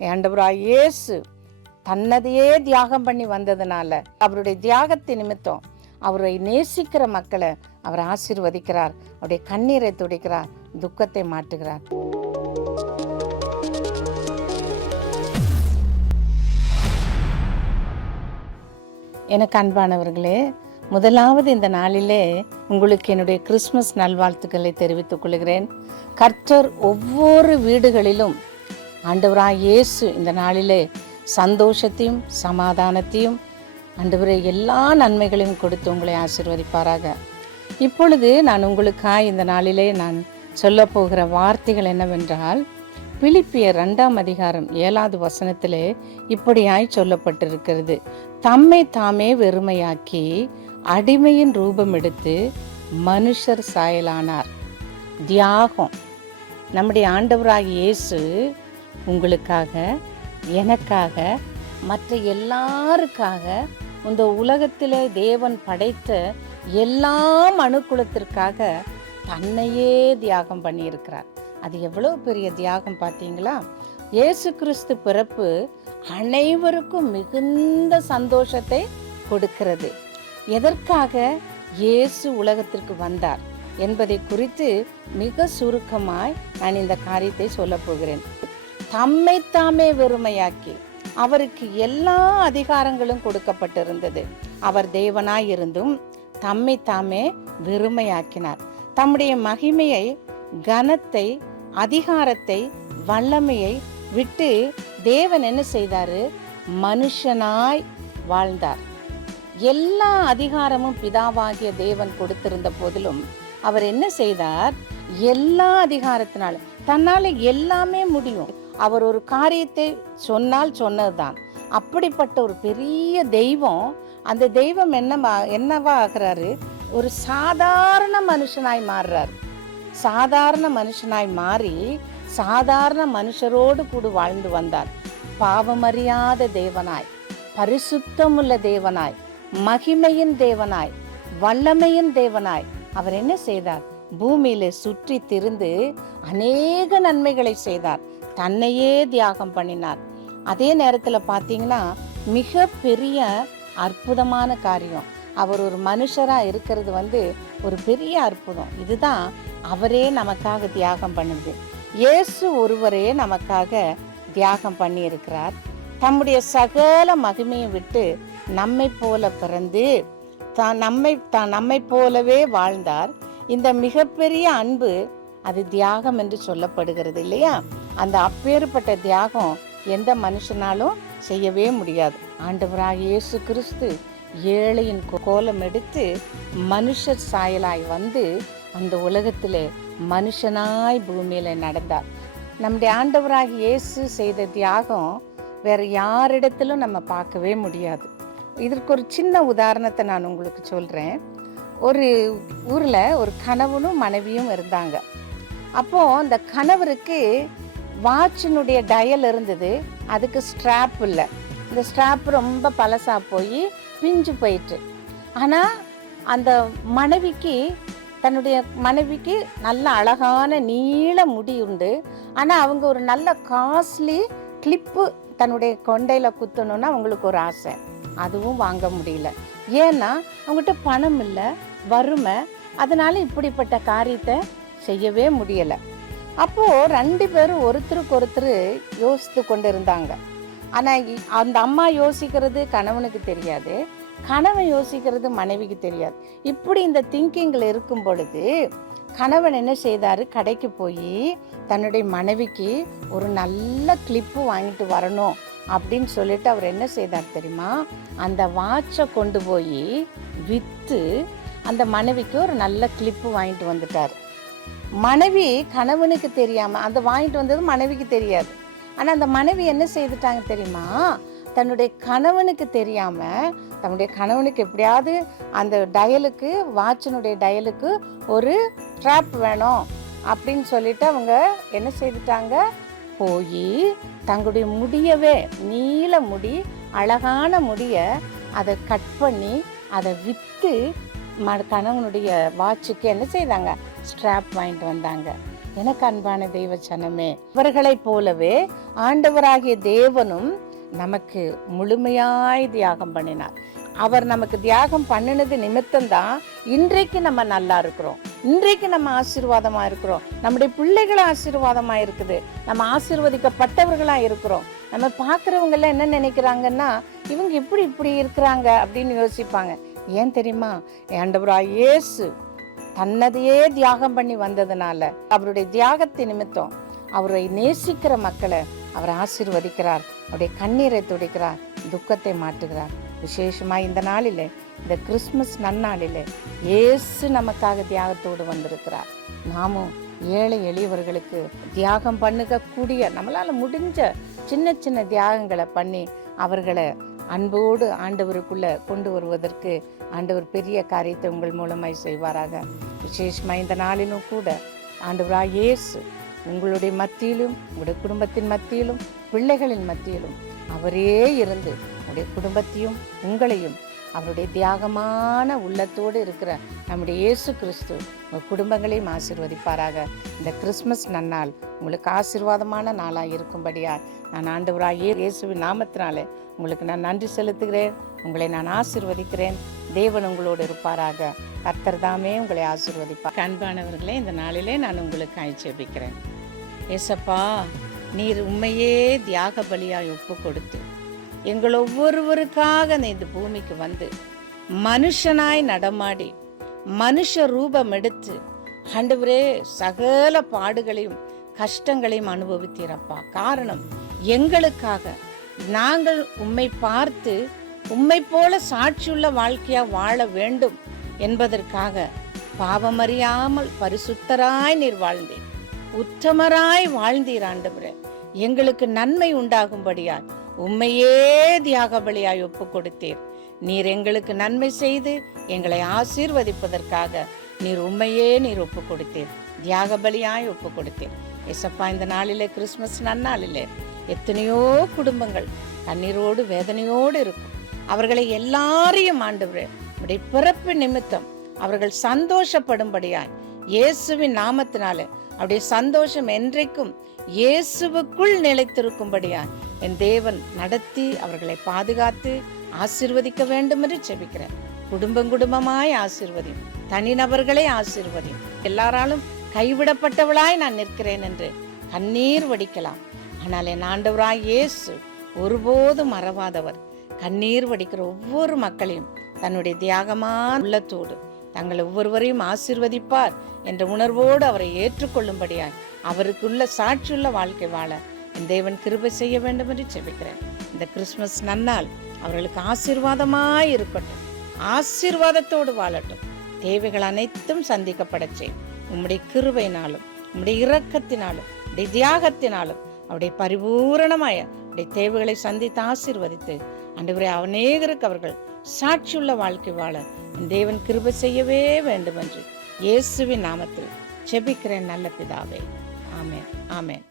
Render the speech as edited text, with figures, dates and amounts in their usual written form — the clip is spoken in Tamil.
ஆண்டவராய் இயேசு தன்னதையே தியாகம் பண்ணி வந்ததுனால அவருடைய தியாகத்தை நிமித்தம் அவரை நேசிக்கிற மக்களை அவர் ஆசீர்வதிக்கிறார். அவருடைய கண்ணீரை துடைக்கிறார், துக்கத்தை மாற்றுகிறார். எனக்கு அன்பானவர்களே, முதலாவது இந்த நாளிலே உங்களுக்கு என்னுடைய கிறிஸ்மஸ் நல்வாழ்த்துக்களை தெரிவித்துக் கொள்கிறேன். கர்த்தர் ஒவ்வொரு வீடுகளிலும் ஆண்டவராய் இயேசு இந்த நாளிலே சந்தோஷத்தையும் சமாதானத்தையும் ஆண்டவரே எல்லா நன்மைகளையும் கொடுத்து உங்களை ஆசீர்வதிப்பாராக. இப்பொழுது நான் உங்களுக்காக இந்த நாளிலே நான் சொல்ல போகிற வார்த்தைகள் என்னவென்றால், பிலிப்பியர் 2ஆம் அதிகாரம் 7வது வசனத்திலே இப்படியாய் சொல்லப்பட்டிருக்கிறது. தம்மை தாமே வெறுமையாக்கி அடிமையின் ரூபம் எடுத்து மனுஷர் சாயலானார். தியாகம். நம்முடைய ஆண்டவராகிய இயேசு உங்களுக்காக, எனக்காக, மற்ற எல்லாருக்காக, இந்த உலகத்திலே தேவன் படைத்த எல்லா மனுக்குலத்திற்காக தன்னையே தியாகம் பண்ணியிருக்கிறார். அது எவ்வளவு பெரிய தியாகம் பார்த்தீங்களா? இயேசு கிறிஸ்து பிறப்பு அனைவருக்கும் மிகுந்த சந்தோஷத்தை கொடுக்கிறது. எதற்காக இயேசு உலகத்திற்கு வந்தார் என்பதை குறித்து மிக சுருக்கமாய் நான் இந்த காரியத்தை சொல்ல போகிறேன். தம்மை தாமே வெறுமையாக்கி, அவருக்கு எல்லா அதிகாரங்களும் கொடுக்கப்பட்டிருந்தது. அவர் தேவனாய் இருந்தும் தம்மை தாமே வெறுமையாக்கினார். தம்முடைய மகிமையை, கனத்தை, அதிகாரத்தை, வல்லமையை விட்டு தேவன் என்ன செய்தாரு? மனுஷனாய் வாழ்ந்தார். எல்லா அதிகாரமும் பிதாவாகிய தேவன் கொடுத்திருந்த போதிலும் அவர் என்ன செய்தார்? எல்லா அதிகாரத்தினாலும் தன்னால எல்லாமே முடியும். அவர் ஒரு காரியத்தை சொன்னால் சொன்னதுதான். அப்படிப்பட்ட ஒரு பெரிய தெய்வம், அந்த தெய்வம் என்னவா ஆகிறாரு? ஒரு சாதாரண மனுஷனாய் மாறுறார். சாதாரண மனுஷனாய் மாறி சாதாரண மனுஷரோடு கூட வாழ்ந்து வந்தார். பாவமறியாத தேவனாய், பரிசுத்தமுள்ள தேவனாய், மகிமையின் தேவனாய், வல்லமையின் தேவனாய் அவர் என்ன செய்தார்? பூமியில சுற்றி திரிந்து அநேக நன்மைகளை செய்தார். தன்னையே தியாகம் பண்ணினார். அதே நேரத்தில் பார்த்தீங்கன்னா மிக பெரிய அற்புதமான காரியம். அவர் ஒரு மனுஷரா இருக்கிறது ஒரு பெரிய அற்புதம். இதுதான் அவரே நமக்காக தியாகம் பண்ணுது. இயேசு ஒருவரே நமக்காக தியாகம் பண்ணி இருக்கிறார். தம்முடைய சகல மகிமையை விட்டு நம்மை போல பிறந்து நம்மை போலவே வாழ்ந்தார். இந்த மிகப்பெரிய அன்பு அது தியாகம் என்று சொல்லப்படுகிறது இல்லையா? அந்த அப்பேற்பட்ட தியாகம் எந்த மனுஷனாலும் செய்யவே முடியாது. ஆண்டவராகிய இயேசு கிறிஸ்து ஏழையின் கோலம் எடுத்து மனுஷர் சாயலாய் வந்து அந்த உலகத்திலே மனுஷனாய் பூமியில நடந்தார். நம்முடைய ஆண்டவராகிய இயேசு செய்த தியாகம் வேற யாரிடத்திலும் நம்ம பார்க்கவே முடியாது. இதற்கு ஒரு சின்ன உதாரணத்தை நான் உங்களுக்கு சொல்றேன். ஒரு ஊர்ல ஒரு கணவனும் மனைவியும் இருந்தாங்க. அப்போ அந்த கணவருக்கு வாட்சினுடைய டயல் இருந்தது, அதுக்கு ஸ்ட்ராப் இல்லை. இந்த ஸ்ட்ராப் ரொம்ப பழசா போய் பிஞ்சு போயிட்டு. ஆனால் அந்த தன்னுடைய மனைவிக்கு நல்ல அழகான நீள முடி உண்டு. ஆனால் அவங்க ஒரு நல்ல காஸ்ட்லி கிளிப்பு தன்னுடைய கொண்டையில் குத்தணும்னு அவங்களுக்கு ஒரு ஆசை. அதுவும் வாங்க முடியல. ஏன்னா அவங்ககிட்ட பணம் இல்லை, வறுமை. அதனால இப்படிப்பட்ட காரியத்தை செய்யவே முடியலை. அப்போது 2 பேரும் ஒருத்தருக்கு ஒருத்தர் யோசித்து கொண்டு இருந்தாங்க. ஆனால் அந்த அம்மா யோசிக்கிறது கணவனுக்கு தெரியாது, கணவன் யோசிக்கிறது மனைவிக்கு தெரியாது. இப்படி இந்த திங்கிங்கில் இருக்கும் பொழுது கணவன் என்ன செய்தார்? கடைக்கு போய் தன்னுடைய மனைவிக்கு ஒரு நல்ல கிளிப்பு வாங்கிட்டு வரணும் அப்படின்னு சொல்லிட்டு அவர் என்ன செய்தார் தெரியுமா? அந்த வாட்சை கொண்டு போய் விற்று அந்த மனைவிக்கு ஒரு நல்ல கிளிப்பு வாங்கிட்டு வந்துட்டார். மனைவி கணவனுக்கு தெரியாம அந்த வாங்கிட்டு வந்தது மனைவிக்கு தெரியாது. ஆனா அந்த மனைவி என்ன செய்துட்டாங்க தெரியுமா? தன்னுடைய கணவனுக்கு தெரியாம, தன்னுடைய கணவனுக்கு எப்படியாவது அந்த டயலுக்கு, வாட்சினுடைய டயலுக்கு ஒரு ட்ராப் வேணும் அப்படின்னு சொல்லிட்டு அவங்க என்ன செய்துட்டாங்க? போய் தங்களுடைய முடியவே, நீல முடி, அழகான முடிய அதை கட் பண்ணி அதை விற்று கணவனுடைய வாட்சுக்கு என்ன செய்தாங்க? ஸ்ட்ராப் வாங்கிட்டு வந்தாங்க. எனக்கு அன்பான தெய்வ சனமே, இவர்களைப் போலவே ஆண்டவராகிய தேவனும் நமக்கு முழுமையாய் தியாகம் பண்ணினார். அவர் நமக்கு தியாகம் பண்ணினது நிமித்தம்தான் இன்றைக்கு நம்ம நல்லா இருக்கிறோம், இன்றைக்கு நம்ம ஆசீர்வாதமா இருக்கிறோம், நம்முடைய பிள்ளைகளும் ஆசீர்வாதமா இருக்குது, நம்ம ஆசீர்வதிக்கப்பட்டவர்களா இருக்கிறோம். நம்ம பார்க்குறவங்க எல்லாம் என்ன நினைக்கிறாங்கன்னா, இவங்க இப்படி இருக்கிறாங்க அப்படின்னு யோசிப்பாங்க. ஏன் தெரியுமா? ஆண்டவராய் இயேசு தன்னதையே தியாகம் பண்ணி வந்ததுனால, அவருடைய தியாகத்தை நிமித்தம் அவரை நேசிக்கிற மக்களை அவர் ஆசீர்வதிக்கிறார், அவருடைய கண்ணீரை துடைக்கிறார், துக்கத்தை மாற்றுகிறார். விசேஷமா இந்த நாளிலே, இந்த கிறிஸ்துமஸ் நன்னாளிலே இயேசு நமக்காக தியாகத்தோடு வந்திருக்கிறார். நாமும் ஏழை எளியவர்களுக்கு தியாகம் பண்ணுகக்கூடிய நம்மளால முடிஞ்ச சின்ன சின்ன தியாகங்களை பண்ணி அவர்களை அன்போடு ஆண்டவருக்குள்ள கொண்டு வருவதற்கு ஆண்டவர் பெரிய காரியத்தை உங்கள் மூலமாய் செய்வாராக. விசேஷமா இந்த நாளிலும் கூட ஆண்டவராய் இயேசு உங்களுடைய மத்தியிலும், உங்களுடைய குடும்பத்தின் மத்தியிலும், பிள்ளைகளின் மத்தியிலும் அவரே இருந்து உங்களுடைய குடும்பத்தையும் உங்களையும் அவருடைய தியாகமான உள்ளத்தோடு இருக்கிற நம்முடைய இயேசு கிறிஸ்து உங்கள் குடும்பங்களையும் ஆசீர்வதிப்பாராக. இந்த கிறிஸ்மஸ் நன்னாள் உங்களுக்கு ஆசீர்வாதமான நாளாக இருக்கும்படியா நான் ஆண்டவராகிய இயேசுவின் நாமத்தினாலே உங்களுக்கு நான் நன்றி செலுத்துகிறேன். உங்களை நான் ஆசீர்வதிக்கிறேன். தேவன் உங்களோடு இருப்பாராக. கர்த்தர் தாமே உங்களை ஆசீர்வதிப்பார். அன்பானவர்களே, இந்த நாளிலே நான் உங்களுக்கு ஜெபிக்கிறேன். ஏசப்பா, நீர் உண்மையே தியாக பலியாய் ஒப்பு கொடுத்து எங்கள் ஒவ்வொருவருக்காக நீ இந்த பூமிக்கு வந்து மனுஷனாய் நடமாடி மனுஷ ரூபம் எடுத்து ஆண்டவரே சகல பாடுகளையும் கஷ்டங்களையும் அனுபவித்தீரப்பா. காரணம், எங்களுக்காக நாங்கள் உம்மை பார்த்து உம்மை போல சாட்சியுள்ள வாழ்க்கையா வாழ வேண்டும் என்பதற்காக பாவமறியாமல் பரிசுத்தராய் நீர் வாழ்ந்தீர், உத்தமராய் வாழ்ந்தீர். ஆண்டவரே, எங்களுக்கு நன்மை உண்டாகும்படியாய் உம்மையே தியாக பலியாய் ஒப்பு கொடுத்தீர். நீர் எங்களுக்கு நன்மை செய்து எங்களை ஆசீர்வதிப்பதற்காக நீர் உம்மையே நீர் ஒப்பு கொடுத்தீர், தியாக பலியாய் ஒப்பு கொடுத்தீர். ஏசப்பா, இந்த நாளிலே கிறிஸ்துமஸ் நன்னாளிலே எத்தனையோ குடும்பங்கள் கண்ணீரோடு வேதனையோடு இருக்கும். அவர்களை எல்லாரையும் ஆண்டவரே உடைய பிறப்பு நிமித்தம் அவர்கள் சந்தோஷப்படும்படியாய் இயேசுவின் நாமத்தினாலே அவருடைய சந்தோஷம் என்றைக்கும் இயேசுவுக்குள் நிலைத்திருக்கும்படியாய் என் தேவன் நடத்தி அவர்களை பாதுகாத்து ஆசீர்வதிக்க வேண்டும் என்று ஜெபிக்கிறேன். குடும்பம் குடும்பமாய் ஆசீர்வதியும், தனிநபர்களை ஆசீர்வதியும். எல்லாராலும் கைவிடப்பட்டவளாய் நான் நிற்கிறேன் என்று கண்ணீர் வடிக்கலாம். ஆனால் என் ஆண்டவராய் இயேசு ஒருபோதும் மறவாதவர். கண்ணீர் வடிக்கிற ஒவ்வொரு மக்களையும் தன்னுடைய தியாகமான உள்ளத்தோடு தங்கள் ஒவ்வொருவரையும் ஆசீர்வதிப்பார் என்ற உணர்வோடு அவரை ஏற்றுக்கொள்ளும்படியாய் அவருக்குள்ள சாட்சியுள்ள வாழ்க்கை வாழ என் தேவன் கிருபை செய்ய வேண்டும் என்று ஜெபிக்கிறேன். இந்த கிறிஸ்துமஸ் நன்னாள் அவர்களுக்கு ஆசீர்வாதமாய் இருக்கட்டும், ஆசீர்வாதத்தோடு வாழட்டும். தேவைகள் அனைத்தும் சந்திக்கப்பட செய்யும். உம்முடைய கிருபையினாலும் உம்முடைய இரக்கத்தினாலும் உடைய தியாகத்தினாலும் அவருடைய பரிபூரணமாய அவருடைய தேவைகளை சந்தித்து ஆசீர்வதித்து ஆண்டவரே அநேகருக்கு அவர்கள் சாட்சியுள்ள வாழ்க்கை வாழ தேவன் கிருபை செய்யவே வேண்டும் என்று இயேசுவின் நாமத்தில் ஜெபிக்கிறேன் நல்ல பிதாவே. ஆமென், ஆமென்.